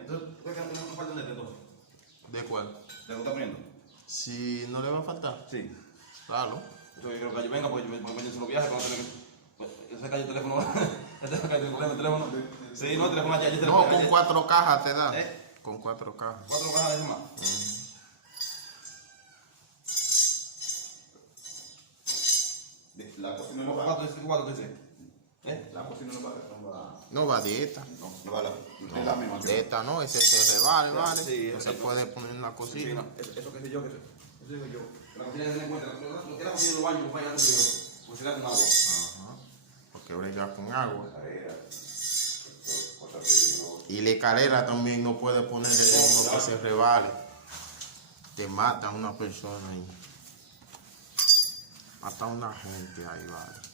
Entonces, ¿no falta un dedo? ¿De cuál? ¿De lo que está poniendo? Si no le va a faltar. Sí. Claro. Yo quiero que yo venga porque yo solo viaje para no tener que... Yo sé que hay el teléfono. Este es el problema, el teléfono. Sí, no, el teléfono allá. No, con 4 cajas te da. Con 4 cajas. 4 cajas de más. La cocina no va. ¿Cuánto dice? La cocina no va. No va dieta. No va es la misma. Dieta no, ese se revale, vale. Sí, no se puede poner en la cocina. Sí, no. Eso que sé yo, eso digo yo. La cocina de tener en cuenta, lo que la cocina de los baños, pues vaya a tener cocinar con agua. Ajá. Porque brega con agua. Y la escalera también no puede ponerle uno que se revale. Te matan a una persona ahí. Mata a una gente ahí, vale.